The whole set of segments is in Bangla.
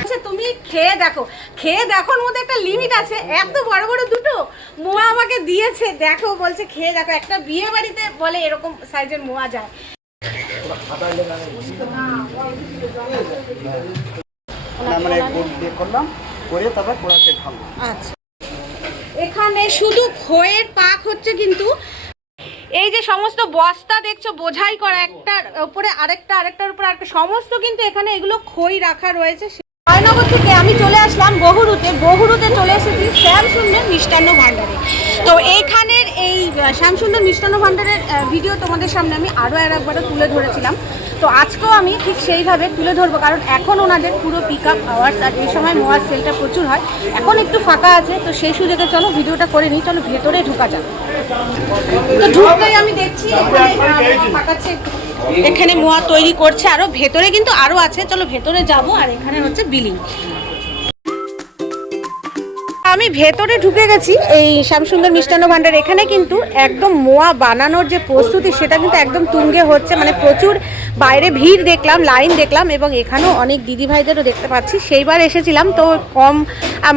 আচ্ছা তুমি খেয়ে দেখো, খেয়ে দেখো, ওর মধ্যে একটা লিমিট আছে। এত বড় বড় দুটো মোয়া আমাকে দিয়েছে, দেখো বলছে খেয়ে দেখো। একটা বিয়ে বাড়িতে বলে এরকম সাইজের মোয়া যায়। আচ্ছা, এখানে শুধু খইয়ের পাক হচ্ছে, কিন্তু এই যে সমস্ত বস্তা দেখছো বোঝাই করা, একটার উপরে আরেকটা, আরেকটার উপরে আরেকটা, সমস্ত কিন্তু এখানে এগুলো খই রাখা রয়েছে। জয়নগর থেকে আমি চলে আসলাম বহুরুতে চলে এসেছি শ্যামসুন্দর মিষ্টান্ন ভাণ্ডারে। তো এইখানের এই শ্যামসুন্দর মিষ্টান্ন ভাণ্ডারের ভিডিও তোমাদের সামনে আমি আরও একবারও তুলে ধরেছিলাম। তো আজকেও আমি ঠিক সেইভাবে তুলে ধরবো, কারণ এখন ওনাদের পুরো পিক আপ আওয়ার্স, আর এই সময় মোয়ার সেলটা প্রচুর হয়। এখন একটু ফাঁকা আছে, তো সেই সুযোগে চলো ভিডিওটা করে নিই। চলো ভেতরে ঢোকা যাক। তো ঢুকতেই আমি দেখছি এখানে মোয়া তৈরি করছে, আরো ভেতরে কিন্তু আরো আছে। চলো ভেতরে যাব। আর এখানে হচ্ছে বিলিং। আমি ভেতরে ঢুকে গেছি এই শ্যামসুন্দর মিষ্টান্ন ভাণ্ডার। এখানে কিন্তু একদম মোয়া বানানোর যে প্রস্তুতি সেটা কিন্তু একদম তুঙ্গে হচ্ছে, মানে প্রচুর বাইরে ভিড় দেখলাম, লাইন দেখলাম, এবং এখানেও অনেক দিদিভাইদেরও দেখতে পাচ্ছি। সেইবার এসেছিলাম তো কম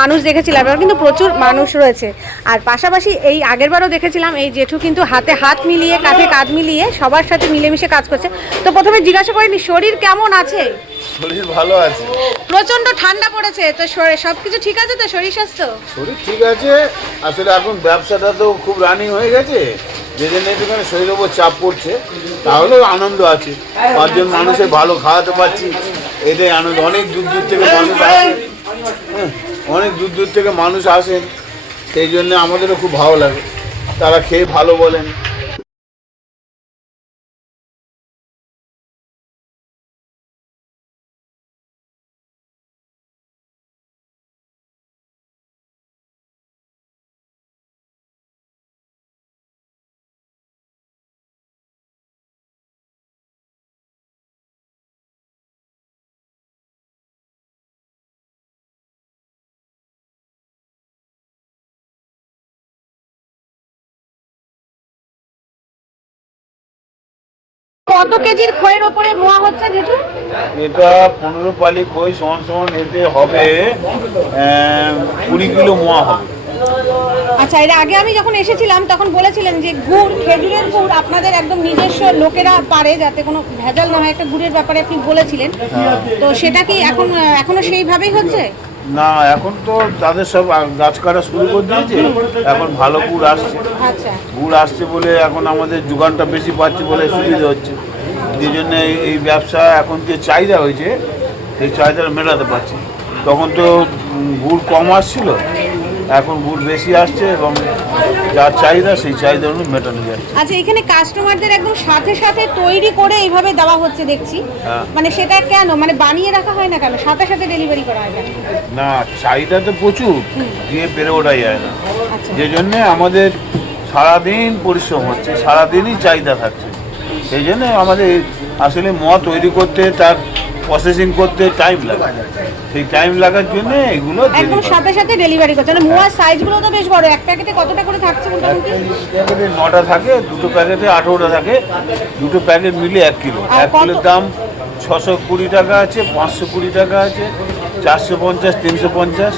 মানুষ দেখেছিলাম, এবার কিন্তু প্রচুর মানুষ রয়েছে। আর পাশাপাশি এই আগেরবারও দেখেছিলাম এই জেঠু কিন্তু হাতে হাত মিলিয়ে, কাঁধে কাঁধ মিলিয়ে সবার সাথে মিলেমিশে কাজ করছে। তো প্রথমে জিজ্ঞাসা করিনি শরীর কেমন আছে? শরীর ভালো আছে। প্রচন্ড ঠান্ডা পড়েছে, তো সবকিছু ঠিক আছে তো? শরীর স্বাস্থ্য শরীর ঠিক আছে। আসলে এখন ব্যবসাটা তো খুব রানিং হয়ে গেছে, যে জন্য একটুখানি শরীরের উপর চাপ পড়ছে। তাহলেও আনন্দ আছে, পাঁচজন মানুষের ভালো খাওয়াতে পারছি, এটাই আনন্দ। অনেক দূর দূর থেকে মানুষ আসেন, অনেক দূর দূর থেকে মানুষ আসেন, সেই জন্য আমাদেরও খুব ভালো লাগে। তারা খেয়ে ভালো বলেন। কত কেজির খইয়ের ওপরে মোয়া হচ্ছে জেঠু? এটা 15 পালি খই সমান সমান এতে হবে 20 কিলো মোয়া হবে। আচ্ছা, এর আগে আমি যখন এসেছিলাম তখন বলেছিলেন যে গুড়, খেজুরের গুড় আপনাদের একদম নিজস্ব লোকেরা পারে, যাতে কোনো ভেজাল না হয়, একটা গুড়ের ব্যাপারে আপনি বলেছিলেন। তো সেটা কি এখনো সেইভাবেই হচ্ছে? না, এখন তো তাদের সব গাছ কাটা শুরু করে দিয়েছে, এখন ভালো গুড় আসছে। আচ্ছা, গুড় আসছে বলে এখন আমাদের যোগানটা বেশি পাচ্ছে বলে সুবিধা হচ্ছে। যে জন্য এই ব্যবসা এখন যে চাহিদা হয়েছে, সেই চাহিদাটা মেটাতে পারছি। তখন তো গুড় কম আসছিল, এখন গুড় বেশি আসছে, এবং যার চাহিদা সেই চাহিদা অনুযায়ী মেটানো যাচ্ছে। আচ্ছা, এখানে কাস্টমারদের একদম সাথে সাথে তৈরি করে এইভাবে দেওয়া হচ্ছে দেখছি। মানে সেটা কেন, মানে বানিয়ে রাখা হয় না কেন, সাথে সাথে ডেলিভারি করা হয় কেন? না, চাহিদা তো প্রচুর, দিয়ে পেরে ওঠাই যায় না। যে জন্যে আমাদের সারাদিন পরিশ্রম হচ্ছে, সারাদিনই চাহিদা থাকছে। সেই জন্য আমাদের আসলে মদ তৈরি করতে, তার প্রসেসিং করতে টাইম লাগে। সেই টাইম লাগার জন্য এগুলো একদম সাথে সাথে ডেলিভারি করছে। মানে মোয়ার সাইজগুলো তো বেশ বড়। এক প্যাকেটে কতটা করে থাকছে মোটামুটি? প্যাকেটে 9টা থাকে, দুটো প্যাকেটে 18টা থাকে, দুটো প্যাকেট মিলে 1 কিলো। 1 কিলোর দাম 620 টাকা আছে, 520 টাকা আছে, 450, 350,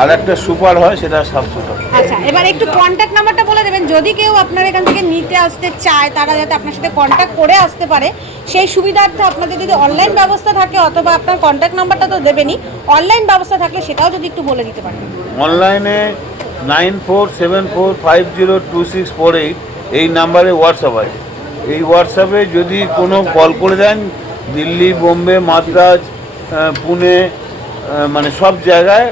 আর একটা সুপার হয় সেটা 700 টাকা। আচ্ছা, এবার একটু কন্ট্যাক্ট নাম্বারটা বলে দেবেন, যদি কেউ আপনার এখান থেকে নিতে আসতে চায় তারা যাতে আপনার সাথে কন্ট্যাক্ট করে আসতে পারে, সেই সুবিধার্থে আপনাদের যদি অনলাইন ব্যবস্থা থাকে, অথবা আপনার কন্ট্যাক্ট নাম্বারটা তো দেবেনই, অনলাইন ব্যবস্থা থাকলে সেটাও যদি একটু বলে দিতে পারেন। অনলাইনে 9474502648 এই নাম্বারে হোয়াটসঅ্যাপ আছে। এই হোয়াটসঅ্যাপে যদি কোনো কল করে দেন, দিল্লি, বোম্বে, মাদ্রাজ, পুনে, মানে সব জায়গায়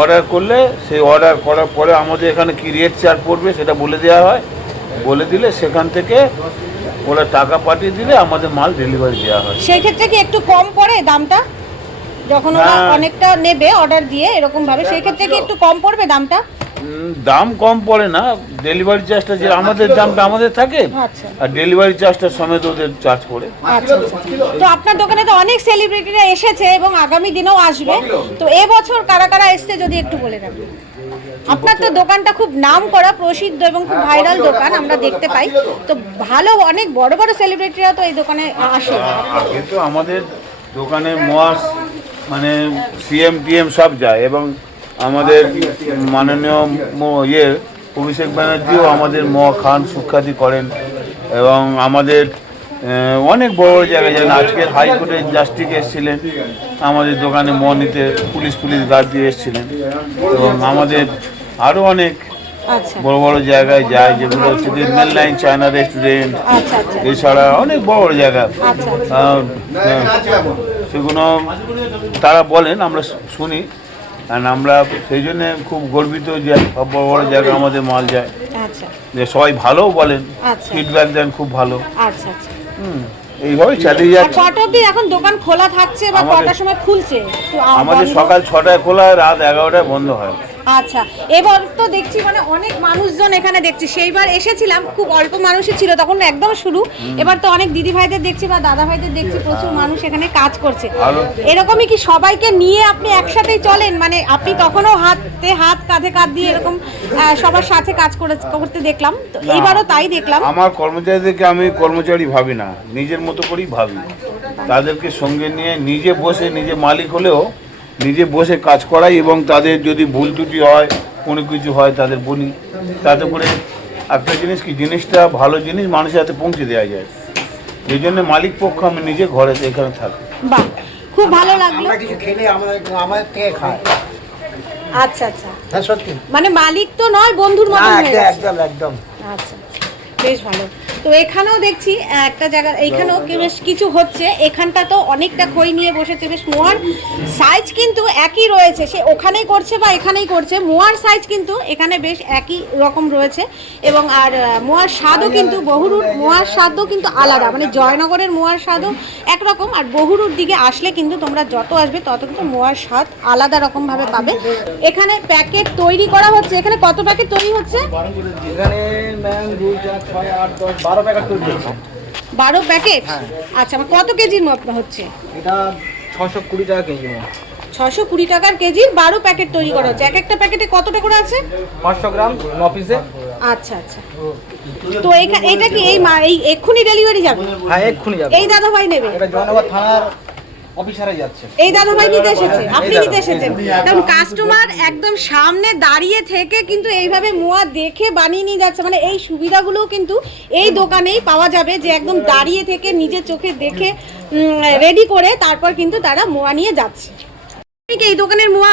অর্ডার করলে, সেই অর্ডার করার পরে আমাদের এখানে কী রেট চার্জ পড়বে সেটা বলে দেওয়া হয়। বলে দিলে সেখান থেকে ওরা টাকা পাঠিয়ে দিলে আমাদের মাল ডেলিভারি দেওয়া হয়। সেই ক্ষেত্রে কি একটু কম পড়ে দামটা, যখন ওরা অনেকটা নেবে অর্ডার দিয়ে এরকম ভাবে, সেই ক্ষেত্রে কি একটু কম পড়বে দামটা? দাম কম পড়ে না, ডেলিভারি চার্জটা যে আমাদের দামটা আমাদের থাকে, আর ডেলিভারি চার্জটা সমেত ওদের চার্জ পড়ে। আচ্ছা, তো আপনার দোকানে তো অনেক সেলিব্রিটিরা এসেছে এবং আগামী দিনেও আসবে, তো এবছর কারা কারা এসছে যদি একটু বলে দেন। আপনার তো দোকানটা খুব নাম করা, প্রসিদ্ধ এবং খুব ভাইরাল দোকান, আমরা দেখতে পাই। তো ভালো অনেক বড় বড় সেলিব্রিটিরা তো এই দোকানে আসে। আগে তো আমাদের দোকানে মোয়া মানে সিএম টিএম সব যায়, এবং আমাদের মাননীয় অভিষেক ব্যানার্জিও আমাদের মোয়া খান সুখ্যাতি করেন, এবং আমাদের অনেক বড় বড় জায়গায় যেন আজকের হাইকোর্টের জাস্টিস এসেছিলেন আমাদের দোকানে মোয়া নিতে, পুলিশ গার্ড দিয়ে এসেছিলেন, এবং আমাদের আরও অনেক বড় বড় জায়গায় যায় যেগুলো হচ্ছে মেল লাইন, চায়না রেস্টুরেন্ট, এছাড়া অনেক বড় বড় জায়গা সেগুলো তারা বলেন, আমরা শুনি, আর আমরা সেই জন্যে খুব গর্বিত যে সব বড় বড় জায়গায় আমাদের মাল যায়, যে সবাই ভালোও বলেন, ফিডব্যাক দেন খুব ভালো। এইভাবে চালিয়ে যাচ্ছে। কটা অবধি এখন দোকান খোলা থাকছে বা কটার সময় খুলছে? আমাদের সকাল 6টায় খোলা হয়, রাত 11টায় বন্ধ হয়। আচ্ছা, এবার তো দেখছি মানে অনেক মানুষজন এখানে দেখছি, সেইবার এসেছিলাম খুব অল্প মানুষই ছিল, তখন একদম শুরু। এবার তো অনেক দিদি ভাইদের দেখছি বা দাদা ভাইদের দেখছি, প্রচুর মানুষ এখানে কাজ করছে। এরকমই কি সবাইকে নিয়ে আপনি একসাথেই চলেন? মানে আপনি তখনও হাতে হাত কাঁধে কাঁধ দিয়ে এরকম সবার সাথে কাজ করতে দেখলাম, তো এইবারও তাই দেখলাম। আমার কর্মচারীদেরকে আমি কর্মচারী ভাবি না, নিজের মতো করেই ভাবি। তাদেরকে সঙ্গে নিয়ে নিজে বসে, নিজে মালিক হলেও নিজে বসে কাজ করাই, এবং তাদের যদি ভুল ত্রুটি হয়, কোনো কিছু হয় তাদের বলি, তাতে করে একটা জিনিস কি, জিনিসটা ভালো জিনিস মানুষের হাতে পৌঁছে দেওয়া যায়। এই জন্য মালিক পক্ষ আমি নিজে ঘরে এখানে থাকি। বাহ, খুব ভালো লাগলো। কিছু খেলে আমার থেকে খায়। আচ্ছা আচ্ছা, হ্যাঁ সত্যি, মানে মালিক তো নয়, বন্ধুর মতো হয়ে গেছে। একদম একদম। আচ্ছা, বেশ ভালো। তো এখানেও দেখছি একটা জায়গা, এইখানেও বেশ কিছু হচ্ছে। এখানটা তো অনেকটা খই নিয়ে বসেছে, বেশ মোয়ার সাইজ কিন্তু একই রয়েছে, সে ওখানেই করছে বা এখানেই করছে, মোয়ার সাইজ কিন্তু এখানে বেশ একই রকম রয়েছে। এবং আর মোয়ার স্বাদও কিন্তু বহুরুর মোয়ার স্বাদও কিন্তু আলাদা, মানে জয়নগরের মোয়ার স্বাদও একরকম, আর বহুরুর দিকে আসলে কিন্তু তোমরা যত আসবে তত কিন্তু মোয়ার স্বাদ আলাদা রকমভাবে পাবে। এখানে প্যাকেট তৈরি করা হচ্ছে, এখানে কত প্যাকেট তৈরি হচ্ছে? এখানে ম্যাম 2 4 6 8 10 12 প্যাকেট তৈরি হচ্ছে। 12 প্যাকেট? আচ্ছা, কত কেজির মতো হচ্ছে? এটা 620 টাকা কেজি। 620 টাকার কেজির 12 প্যাকেট তৈরি করা হচ্ছে। এক একটা প্যাকেটে কতটা করে আছে? 500 গ্রাম 9 পিসে। আচ্ছা আচ্ছা, তো এটা কি এই এক্ষুনি ডেলিভারি যাবে? হ্যাঁ, এক্ষুনি যাবে। এই দাদা ভাই নেবে? এটা জয়নগর থানার অফিসারে যাচ্ছে। এই দাদা ভাই নিতে এসেছে, আপনি নিতে এসেছেন? কারণ কাস্টমার একদম সামনে দাঁড়িয়ে থেকে কিন্তু এইভাবে মোয়া দেখে বানিয়ে নিয়ে যাচ্ছে, মানে এই সুবিধাগুলোও কিন্তু এই দোকানেই পাওয়া যাবে, যে একদম দাঁড়িয়ে থেকে নিজের চোখে দেখে রেডি করে তারপর কিন্তু তারা মোয়া নিয়ে যাচ্ছে। আপনি কি এই দোকানের মোয়া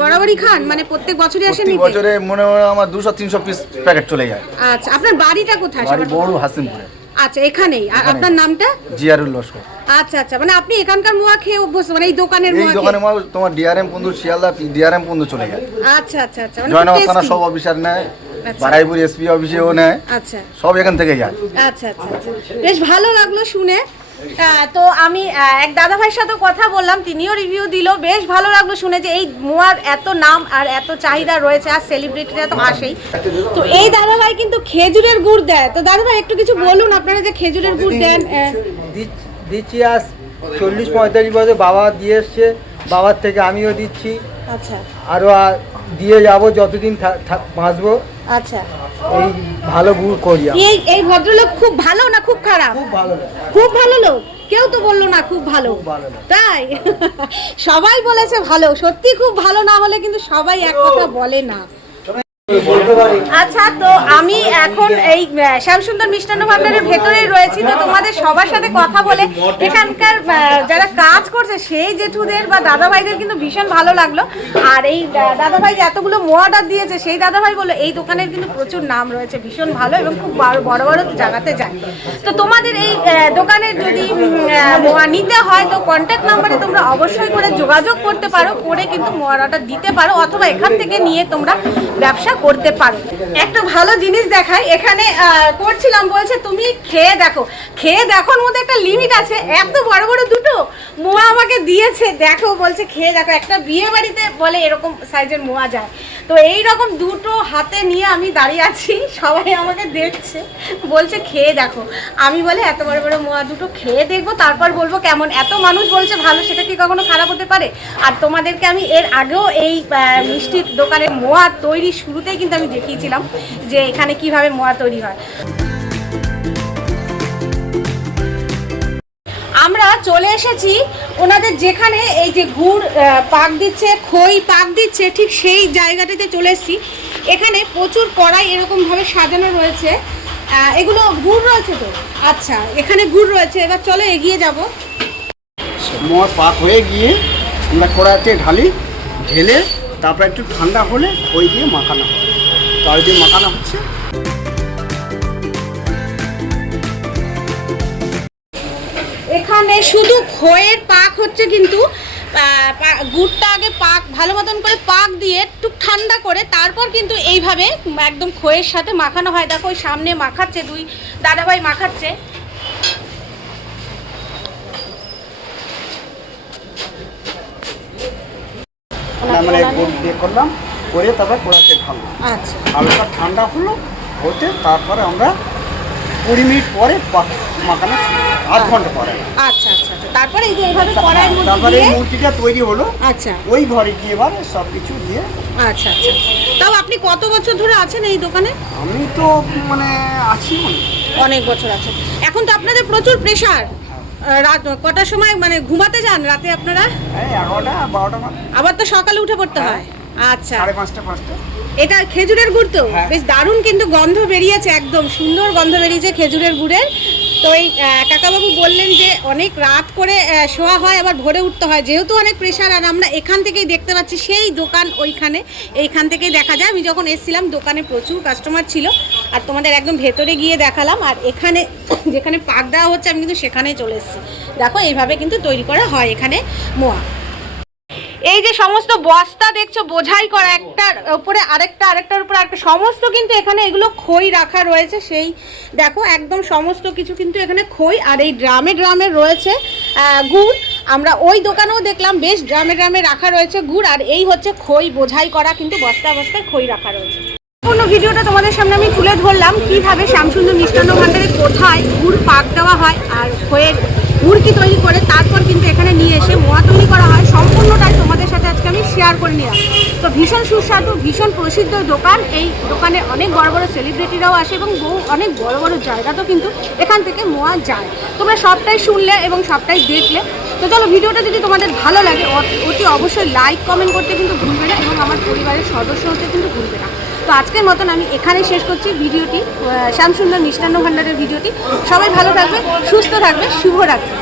বরাবরই খান, মানে প্রত্যেক বছরই আসেন নিতে? বছরে মনে হয় আমার 200-300 পিস প্যাকেট চলে যায়। আচ্ছা, আপনার বাড়িটা কোথায়? বাড়ি বড় হাসিমপুরে। আচ্ছা, এখানেই। আর আপনার নামটা? জিয়ারুল লস্কর। আচ্ছা আচ্ছা, মানে আপনি এখানকার মোয়া খেয়ে অভ্যস্ত, মানে এই দোকানের মোয়া? এই দোকানের মোয়া তোমার ডিআরএম পর্যন্ত, শিয়ালদা ডিআরএম পর্যন্ত চলে যায়। আচ্ছা আচ্ছা আচ্ছা, মানে জয়নগর থানা সব অফিসার নেয়, বারাইপুর এসপি অফিসেও নেয়। আচ্ছা, সব এখান থেকে যায়। আচ্ছা আচ্ছা আচ্ছা, বেশ ভালো লাগলো শুনে। তো আমি এক দাদা ভাইয়ের সাথে কথা বললাম, তিনিও রিভিউ দিল, বেশ ভালো লাগলো শুনে যে এই মোয়ার এত নাম আর এত চাহিদা রয়েছে, আর সেলিব্রিটিরা তো আসেই। তো এই দাদা ভাই কিন্তু খেজুরের গুড় দেয়। তো দাদা ভাই একটু কিছু বলুন, আপনারা যে খেজুরের গুড় দেন। দিচ্ছি আজ 40-45 বছর, বাবা দিয়ে এসছে, বাবার থেকে আমিও দিচ্ছি। আচ্ছা, আরও দিয়ে যাব যতদিন বাঁচবো। আচ্ছা, এই ভালো গুড় করি। এই ভদ্রলোক খুব ভালো না খুব খারাপ? খুব ভালো, খুব ভালো লোক, কেউ তো বললো না খুব ভালো, তাই? সবাই বলেছে ভালো, সত্যি খুব ভালো না হলে কিন্তু সবাই এক কথা বলে না। আচ্ছা, তো আমি এখন এই শ্যামসুন্দর মিষ্টান্ন ভান্ডারের ভেতরেই রয়েছি। তো তোমাদের সবার সাথে কথা বলে এখানকার যারা কাজ করছে সেই জেঠুদের বা দাদা ভাইদের কিন্তু ভীষণ ভালো লাগলো। আর এই দাদা ভাই যে এতগুলো মোয়াটা দিয়েছে, সেই দাদা ভাই বললো এই দোকানের কিন্তু প্রচুর নাম রয়েছে, ভীষণ ভালো এবং খুব বড় বড় জায়গাতে যায়। তো তোমাদের এই দোকানের যদি মোয়া নিতে হয় তো কন্ট্যাক্ট নাম্বারে তোমরা অবশ্যই করে যোগাযোগ করতে পারো, করে কিন্তু মোয়াটা দিতে পারো, অথবা এখান থেকে নিয়ে তোমরা ব্যবসা করতে পারো। একটা ভালো জিনিস দেখাই, এখানে করছিলাম, বলছে তুমি খেয়ে দেখো। খেয়ে দেখোর মধ্যে একটা লিমিট আছে, এত বড় বড় দুটো মোয়া আমাকে দিয়েছে, দেখো বলছে খেয়ে দেখো। একটা বিয়ে বাড়িতে বলে এরকম সাইজের মোয়া যায়, তো এই রকম দুটো হাতে নিয়ে আমি দাঁড়িয়ে আছি, সবাই আমাকে দেখছে, বলছে খেয়ে দেখো। আমি বলে এত বড় বড় মোয়া দুটো খেয়ে দেখবো, তারপর বলবো কেমন। এত মানুষ বলছে ভালো, সেটা কি কখনো খারাপ হতে পারে? আর তোমাদেরকে আমি এর আগেও এই মিষ্টির দোকানের মোয়া তৈরি শুরুতেই কিন্তু আমি দেখিয়েছিলাম যে এখানে কিভাবে মোয়া তৈরি হয়। আমরা চলে এসেছি ওনাদের যেখানে এই যে গুড় পাক দিচ্ছে, খই পাক দিচ্ছে, ঠিক সেই জায়গাটাতে চলে এসেছি। এখানে প্রচুর কড়াই এরকমভাবে সাজানো রয়েছে। এগুলো গুড় রয়েছে তো? আচ্ছা, এখানে গুড় রয়েছে। এবার চলো এগিয়ে যাব। মোয়া পাক হয়ে গিয়ে আমরা কড়াইতে ঢালি, ঢেলে তারপর একটু ঠান্ডা হলে খই দিয়ে মাখানো হয়, তার দিয়ে মাখানো হচ্ছে। এখানে শুধু খইয়ের পাক হচ্ছে, কিন্তু গুড়টা আগে পাক ভালো মতন করে পাক দিয়ে একটু ঠান্ডা করে তারপর কিন্তু এইভাবে একদম খইয়ের সাথে মাখানো হয়। দেখো ওই সামনে মাখাচ্ছে, দুই দাদাভাই মাখাচ্ছে। মানে গুড় দিয়ে করলাম, করে তারপর কড়াইতে ঢাললাম। আচ্ছা, হালকা ঠান্ডা হলো হতে তারপরে আমরা 20 মিনিট পরে মাখানো শুরু, আধ ঘন্টা পরে। আচ্ছা আচ্ছা আচ্ছা, তারপরে এই যে এইভাবে কড়াইয়ের মধ্যে তারপরে এই দিয়ে মূর্তিটা তৈরি হলো। আচ্ছা ওই ঘরে গিয়ে এবার সব কিছু দিয়ে। আচ্ছা আচ্ছা। তাও আপনি কত বছর ধরে আছেন এই দোকানে? আমি তো মানে আছি অনেক বছর আছে। এখন তো আপনাদের প্রচুর প্রেশার। রাত কটার সময় মানে ঘুমাতে যান রাতে আপনারা? এই 11টা 12টা মানে। আবার তো সকালে উঠে পড়তে হয়। আচ্ছা, 5:30 5টা। এটা খেজুরের গুড় তো? হ্যাঁ। বেশ দারুণ কিন্তু গন্ধ বেরিয়েছে, একদম সুন্দর গন্ধ বেরিয়েছে খেজুরের গুড়ের। তো এই কাকাবাবু বললেন যে অনেক রাত করে শোয়া হয়, আবার ভোরে উঠতে হয়, যেহেতু অনেক প্রেশার। আর আমরা এখান থেকেই দেখতে পাচ্ছি সেই দোকান ওইখানে, এইখান থেকেই দেখা যায়। আমি যখন এসেছিলাম দোকানে প্রচুর কাস্টমার ছিল, আর তোমাদের একদম ভেতরে গিয়ে দেখালাম। আর এখানে যেখানে পাক দেওয়া হচ্ছে আমি কিন্তু সেখানেই চলে এসেছি। দেখো এইভাবে কিন্তু তৈরি করা হয় এখানে মোয়া। এই যে সমস্ত বস্তা দেখছো বোঝাই করা, একটার উপরে আরেকটার উপরে আরেকটা, সমস্ত কিন্তু এখানে এগুলো খই রাখা রয়েছে। সেই দেখো একদম সমস্ত কিছু কিন্তু এখানে খই, আর এই ড্রামে রয়েছে গুড়। আমরা ওই দোকানেও দেখলাম বেশ ড্রামে রাখা রয়েছে গুড়, আর এই হচ্ছে খই বোঝাই করা, কিন্তু বস্তায় খই রাখা রয়েছে। সম্পূর্ণ ভিডিওটা তোমাদের সামনে আমি তুলে ধরলাম কিভাবে শ্যামসুন্দর মিষ্টান্ন ভান্ডারে কোথায় গুড় পাক দেওয়া হয় আর খইয়ের মুড়কি তৈরি করে তারপর কিন্তু এখানে নিয়ে এসে মোয়া তৈরি করা হয়। সম্পূর্ণটাই তোমাদের সাথে আজকে আমি শেয়ার করে নিলাম। তো ভীষণ সুস্বাদু, ভীষণ প্রসিদ্ধ দোকান। এই দোকানে অনেক বড় বড় সেলিব্রিটিরাও আসে এবং অনেক বড় বড় জায়গাতেও কিন্তু এখান থেকে মোয়া যায়। তোমরা সবটাই শুনলে এবং সবটাই দেখলে। তো চলো, ভিডিওটা যদি তোমাদের ভালো লাগে অতি অবশ্যই লাইক কমেন্ট করতে কিন্তু ভুলবে না, এবং আমার পরিবারের সদস্য হতে কিন্তু ভুলবে না। তো আজকের মতন আমি এখানেই শেষ করছি ভিডিওটি, শ্যামসুন্দর মিষ্টান্ন ভান্ডারের ভিডিওটি। সবাই ভালো থাকবে, সুস্থ থাকবে, শুভরাত্রি।